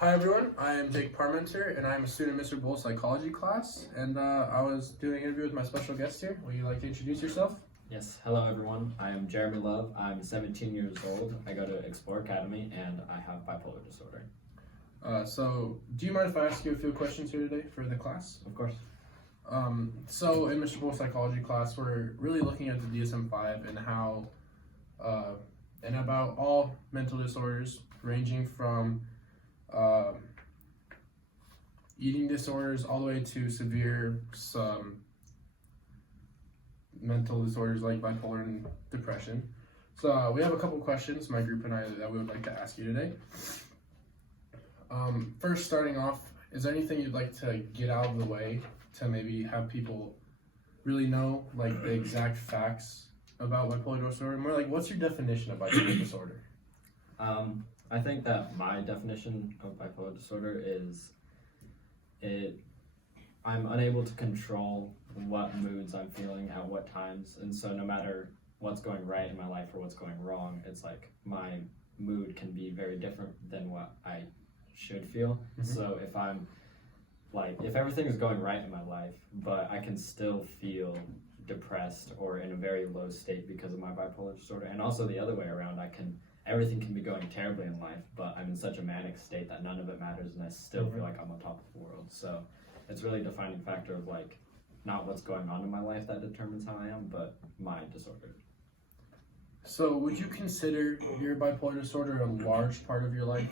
Hi everyone, I am Jake Parmenter and I'm a student in Mr. Bull's psychology class, and I was doing an interview with my special guest here. Would you like to introduce yourself? Yes, hello everyone. I am Jeremy Love. I'm 17 years old. I go to Explore Academy and I have bipolar disorder. So do you mind if I ask you a few questions here today for the class? Of course. So in Mr. Bull's psychology class, we're really looking at the DSM-5 and how, and about all mental disorders ranging from eating disorders all the way to severe mental disorders like bipolar and depression. So we have a couple questions, my group and I, that we would like to ask you today. First, starting off, is there anything you'd like to get out of the way to maybe have people really know like the exact facts about bipolar disorder? More like, what's your definition of bipolar disorder? I think that my definition of bipolar disorder is I'm unable to control what moods I'm feeling at what times, and so no matter what's going right in my life or what's going wrong, it's like my mood can be very different than what I should feel. So if everything is going right in my life, but I can still feel depressed or in a very low state because of my bipolar disorder, and also the other way around, everything can be going terribly in life, but I'm in such a manic state that none of it matters, and I still feel like I'm on top of the world. So it's really a defining factor of like not what's going on in my life that determines how I am, but my disorder. So would you consider your bipolar disorder a large part of your life?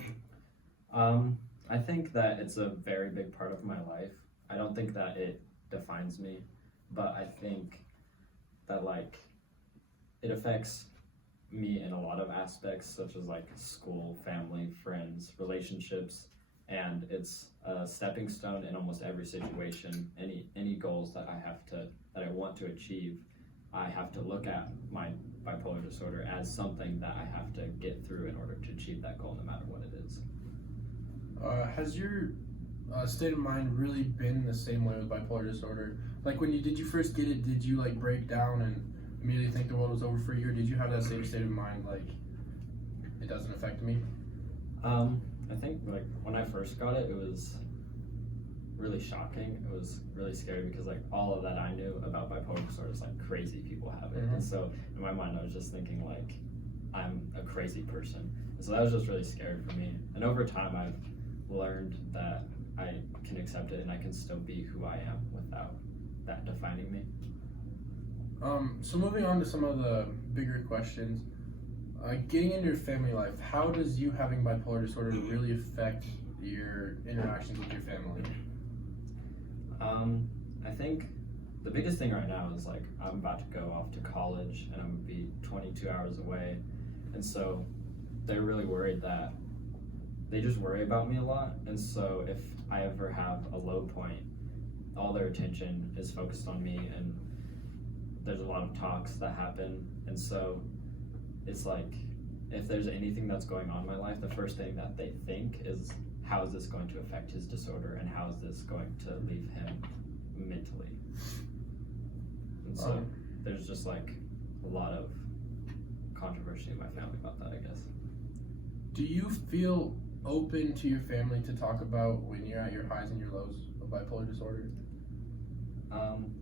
I think that it's a very big part of my life. I don't think that it defines me, but I think that like it affects me in a lot of aspects, such as like school, family, friends, relationships, and it's a stepping stone in almost every situation. Any goals that I want to achieve, I have to look at my bipolar disorder as something that I have to get through in order to achieve that goal, no matter what it is. Has your state of mind really been the same way with bipolar disorder? Like did you first get it, did you like break down and immediately think the world was over for you, or did you have that same state of mind, like it doesn't affect me? I think like when I first got it, it was really shocking. It was really scary because like all of that I knew about bipolar disorder is like crazy people have it. And so in my mind I was just thinking like I'm a crazy person. And so that was just really scary for me. And over time I've learned that I can accept it and I can still be who I am without that defining me. So moving on to some of the bigger questions, getting into your family life, how does you having bipolar disorder really affect your interactions with your family? I think the biggest thing right now is like I'm about to go off to college and I'm gonna be 22 hours away, and so they're really worried that they just worry about me a lot, and so if I ever have a low point, all their attention is focused on me, and there's a lot of talks that happen, and so it's like if there's anything that's going on in my life, the first thing that they think is how is this going to affect his disorder and how is this going to leave him mentally. And so there's just like a lot of controversy in my family about that, I guess. Do you feel open to your family to talk about when you're at your highs and your lows of bipolar disorder?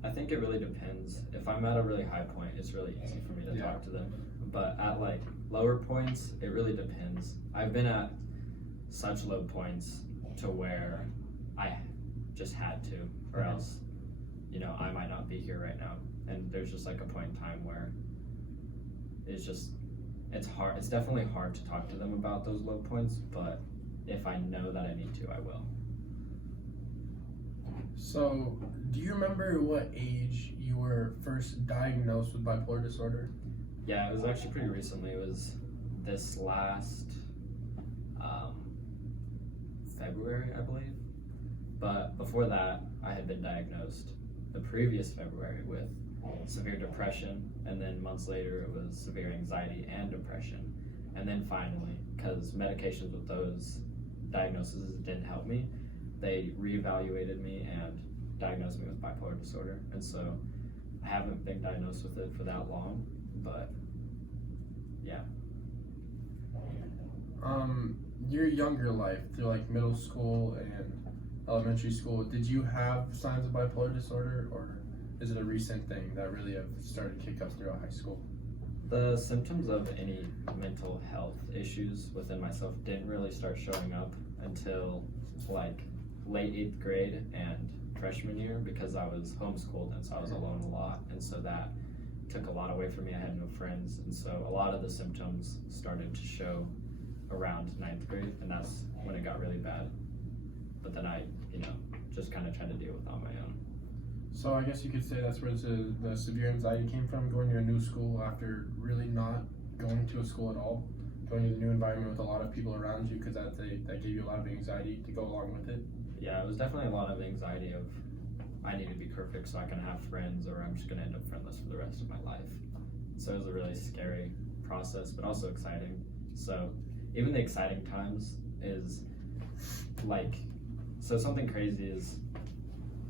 I think it really depends. If I'm at a really high point, it's really easy for me to talk to them. But at like lower points, it really depends. I've been at such low points to where I just had to, or else, I might not be here right now. And there's just like a point in time where it's hard. It's definitely hard to talk to them about those low points, but if I know that I need to, I will. So, do you remember what age you were first diagnosed with bipolar disorder? Yeah, it was actually pretty recently. It was this last February, I believe. But before that, I had been diagnosed the previous February with severe depression, and then months later it was severe anxiety and depression. And then finally, because medications with those diagnoses didn't help me, they reevaluated me and diagnosed me with bipolar disorder. And so I haven't been diagnosed with it for that long, but yeah. your younger life, through like middle school and elementary school, did you have signs of bipolar disorder, or is it a recent thing that really have started to kick up throughout high school? The symptoms of any mental health issues within myself didn't really start showing up until like late 8th grade and freshman year, because I was homeschooled and so I was alone a lot, and so that took a lot away from me. I had no friends, and so a lot of the symptoms started to show around 9th grade, and that's when it got really bad. But then I, just kind of tried to deal with it on my own. So I guess you could say that's where the severe anxiety came from, going to a new school after really not going to a school at all, going to a new environment with a lot of people around you, because that gave you a lot of anxiety to go along with it. Yeah, it was definitely a lot of anxiety of, I need to be perfect so I can have friends, or I'm just going to end up friendless for the rest of my life. So it was a really scary process, but also exciting. So even the exciting times is like, so something crazy is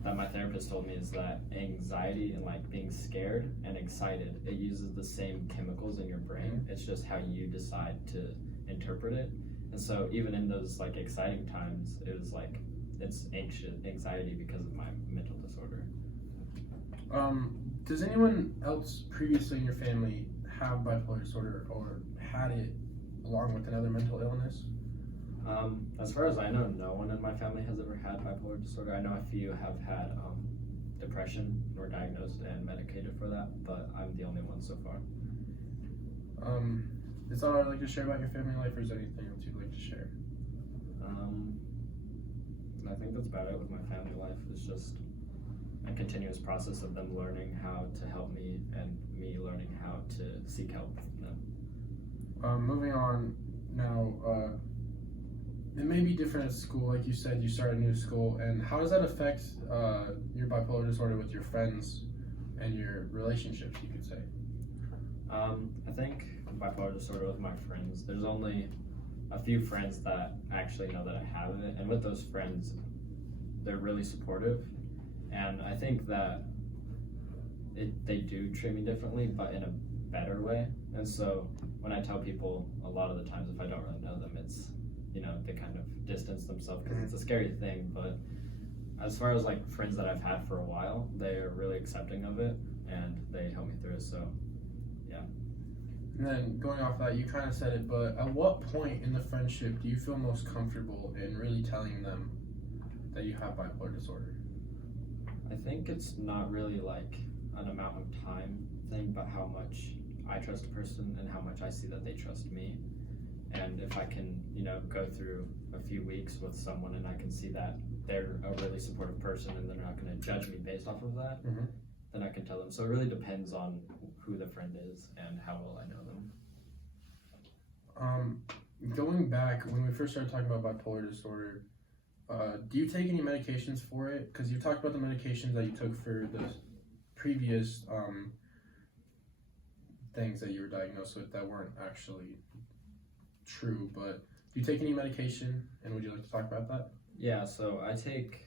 that my therapist told me is that anxiety and like being scared and excited, it uses the same chemicals in your brain. It's just how you decide to interpret it. And so even in those like exciting times, it was like, it's anxiety because of my mental disorder. Does anyone else previously in your family have bipolar disorder or had it along with another mental illness? As far as I know, no one in my family has ever had bipolar disorder. I know a few have had depression, were diagnosed and medicated for that, but I'm the only one so far. Is that all I'd like to share about your family life, or is there anything else you'd like to share? I think that's about it with my family life. It's just a continuous process of them learning how to help me and me learning how to seek help from them. Moving on now, it may be different at school. Like you said, you start a new school, and how does that affect your bipolar disorder with your friends and your relationships, you could say? I think bipolar disorder with my friends, there's only a few friends that actually know that I have it, and with those friends, they're really supportive, and I think that they do treat me differently, but in a better way. And so when I tell people, a lot of the times if I don't really know them, it's, they kind of distance themselves because it's a scary thing. But as far as like friends that I've had for a while, they are really accepting of it and they help me through it. So yeah. And then going off that, you kind of said it, but at what point in the friendship do you feel most comfortable in really telling them that you have bipolar disorder? I think it's not really like an amount of time thing, but how much I trust a person and how much I see that they trust me. And if I can, go through a few weeks with someone and I can see that they're a really supportive person and they're not going to judge me based off of that, then I can tell them. So it really depends on who the friend is and how well I know them. Going back, when we first started talking about bipolar disorder, do you take any medications for it? Because you talked about the medications that you took for the previous things that you were diagnosed with that weren't actually true, but do you take any medication, and would you like to talk about that? Yeah, so I take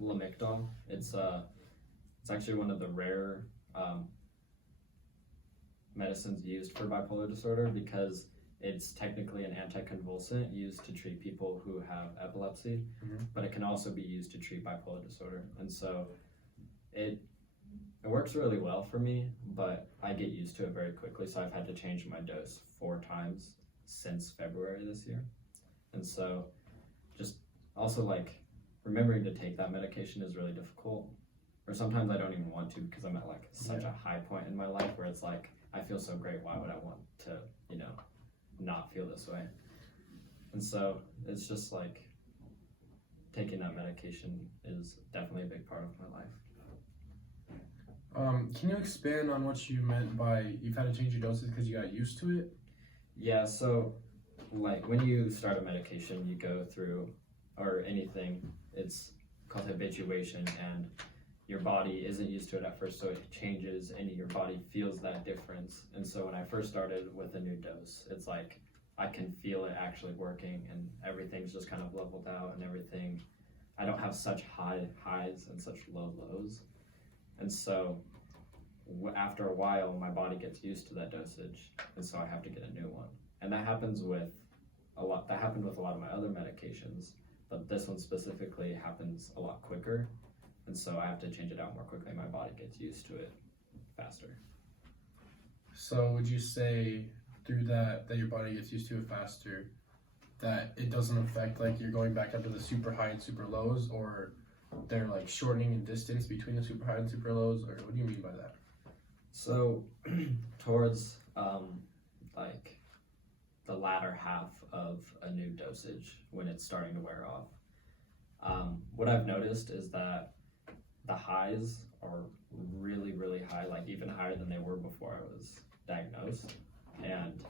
Lamictal. It's actually one of the rare medicines used for bipolar disorder because it's technically an anticonvulsant used to treat people who have epilepsy, but it can also be used to treat bipolar disorder. And so it works really well for me, but I get used to it very quickly. So I've had to change my dose 4 times since February this year. And so just also like remembering to take that medication is really difficult. Or sometimes I don't even want to because I'm at like such a high point in my life where it's like, I feel so great. Why would I want to, not feel this way? And so it's just like taking that medication is definitely a big part of my life. Can you expand on what you meant by you've had to change your doses because you got used to it? Yeah, so like when you start a medication, you go through, or anything, it's called habituation, and your body isn't used to it at first, so it changes and your body feels that difference. And so when I first started with a new dose, it's like I can feel it actually working and everything's just kind of leveled out and everything. I don't have such high highs and such low lows. And so after a while, my body gets used to that dosage, and so I have to get a new one. And that happens with a lot that happened with a lot of my other medications, but this one specifically happens a lot quicker, and so I have to change it out more quickly. My body gets used to it faster. So would you say through that your body gets used to it faster, that it doesn't affect like you're going back up to the super high and super lows, or they're like shortening in distance between the super high and super lows, or what do you mean by that? So towards like the latter half of a new dosage, when it's starting to wear off, what I've noticed is that the highs are really, really high, like even higher than they were before I was diagnosed, and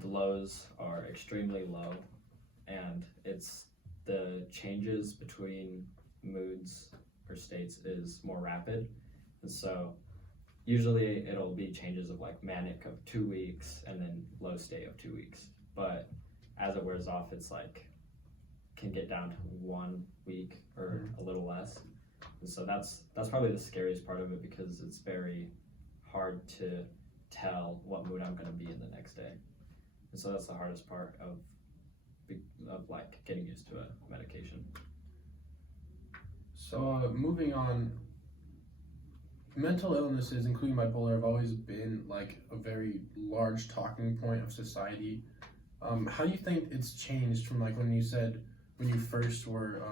the lows are extremely low, and it's the changes between moods or states is more rapid, and so usually it'll be changes of like manic of 2 weeks and then low state of 2 weeks, but as it wears off, it's like can get down to 1 week or a little less. And so that's probably the scariest part of it, because it's very hard to tell what mood I'm going to be in the next day. And so that's the hardest part of like getting used to a medication. So moving on, mental illnesses, including bipolar, have always been like a very large talking point of society. How do you think it's changed from like when you first were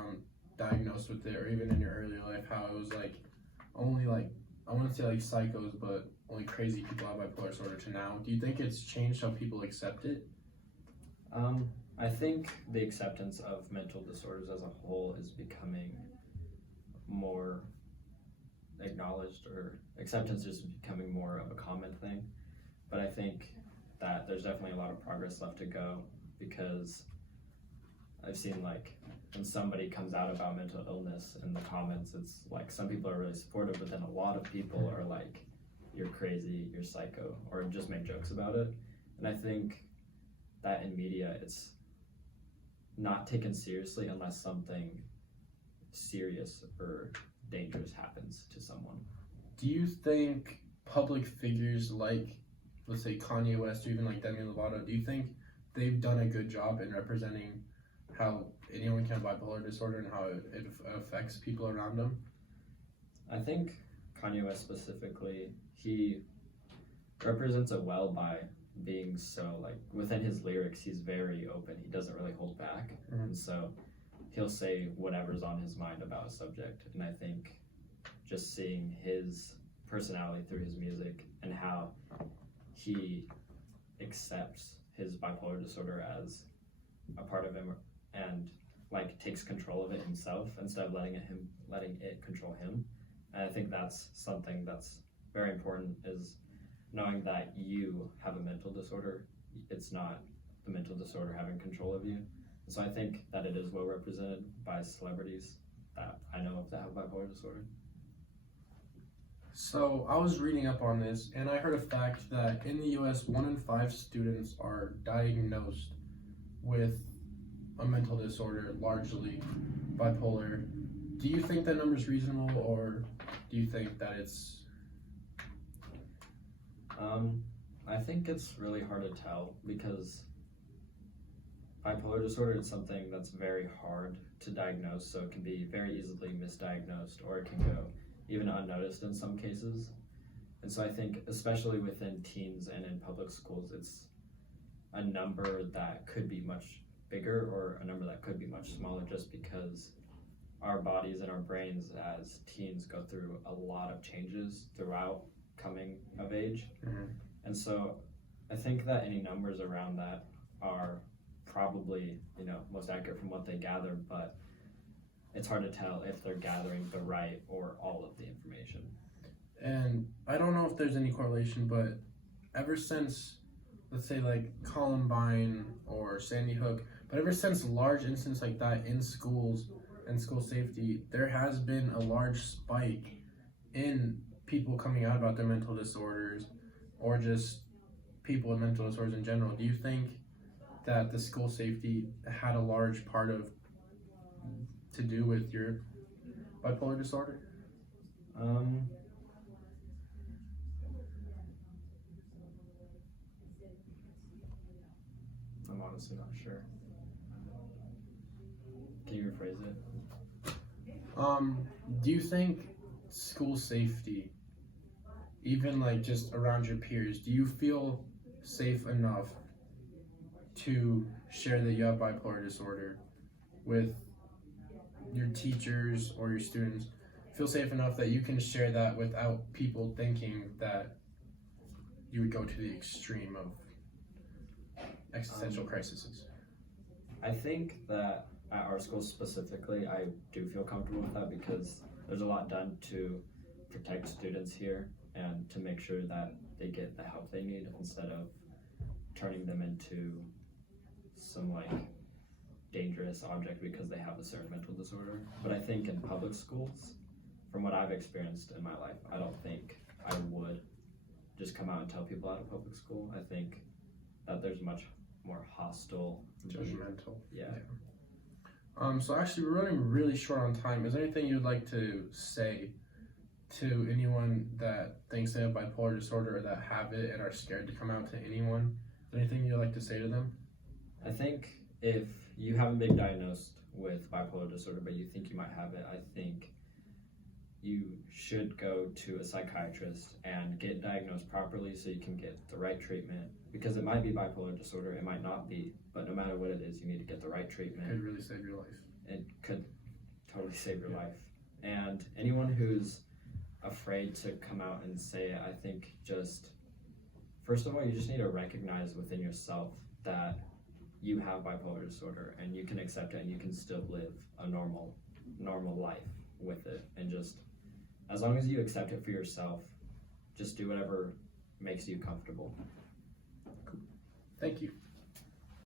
diagnosed with it, or even in your earlier life, how it was like only like, I wouldn't say like psychos, but only crazy people have bipolar disorder, to now? Do you think it's changed how people accept it? I think the acceptance of mental disorders as a whole is becoming more acknowledged, or acceptance is becoming more of a common thing. But I think that there's definitely a lot of progress left to go, because I've seen like when somebody comes out about mental illness in the comments, it's like some people are really supportive, but then a lot of people are like, you're crazy, you're psycho, or just make jokes about it. And I think that in media, it's not taken seriously unless something serious or dangerous happens to someone. Do you think public figures like, let's say, Kanye West, or even like Demi Lovato, do you think they've done a good job in representing how anyone can have bipolar disorder and how it affects people around them? I think Kanye West specifically, he represents it well by being so, like, within his lyrics, he's very open. He doesn't really hold back. Mm-hmm. And so he'll say whatever's on his mind about a subject. And I think just seeing his personality through his music and how he accepts his bipolar disorder as a part of him, and like takes control of it himself instead of letting it control him. And I think that's something that's very important, is knowing that you have a mental disorder. It's not the mental disorder having control of you. And so I think that it is well represented by celebrities that I know of that have bipolar disorder. So I was reading up on this, and I heard a fact that in the US, 1 in 5 students are diagnosed with a mental disorder, largely bipolar. Do you think that number is reasonable, or do you think that it's... I think it's really hard to tell, because bipolar disorder is something that's very hard to diagnose, so it can be very easily misdiagnosed, or it can go even unnoticed in some cases. And so I think, especially within teens and in public schools, it's a number that could be much bigger, or a number that could be much smaller, just because our bodies and our brains as teens go through a lot of changes throughout coming of age. Mm-hmm. And so I think that any numbers around that are probably, most accurate from what they gather, but it's hard to tell if they're gathering the right or all of the information. And I don't know if there's any correlation, but ever since, let's say like Columbine or Sandy Hook, but ever since large incidents like that in schools and school safety, there has been a large spike in people coming out about their mental disorders, or just people with mental disorders in general. Do you think that the school safety had a large part to do with your bipolar disorder? Let I'm honestly not sure. Can you rephrase it? Do you think school safety, even like just around your peers, do you feel safe enough to share that you have bipolar disorder with your teachers or your students? Feel safe enough that you can share that without people thinking that you would go to the extreme of existential crises? I think that at our school specifically, I do feel comfortable with that because there's a lot done to protect students here and to make sure that they get the help they need instead of turning them into some like dangerous object because they have a certain mental disorder. But I think in public schools, from what I've experienced in my life, I don't think I would just come out and tell people out of public school. I think that there's much more hostile, Judgmental. Yeah. So actually, we're running really short on time. Is there anything you'd like to say to anyone that thinks they have bipolar disorder or that have it and are scared to come out to anyone? Is there anything you'd like to say to them? I think if you haven't been diagnosed with bipolar disorder, but you think you might have it, I think you should go to a psychiatrist and get diagnosed properly so you can get the right treatment, because it might be bipolar disorder, it might not be, but no matter what it is, you need to get the right treatment. It could really save your life. It could totally save your life. And anyone who's afraid to come out and say it, I think just, first of all, you just need to recognize within yourself that you have bipolar disorder and you can accept it and you can still live a normal life with it. And just, as long as you accept it for yourself, just do whatever makes you comfortable. Thank you.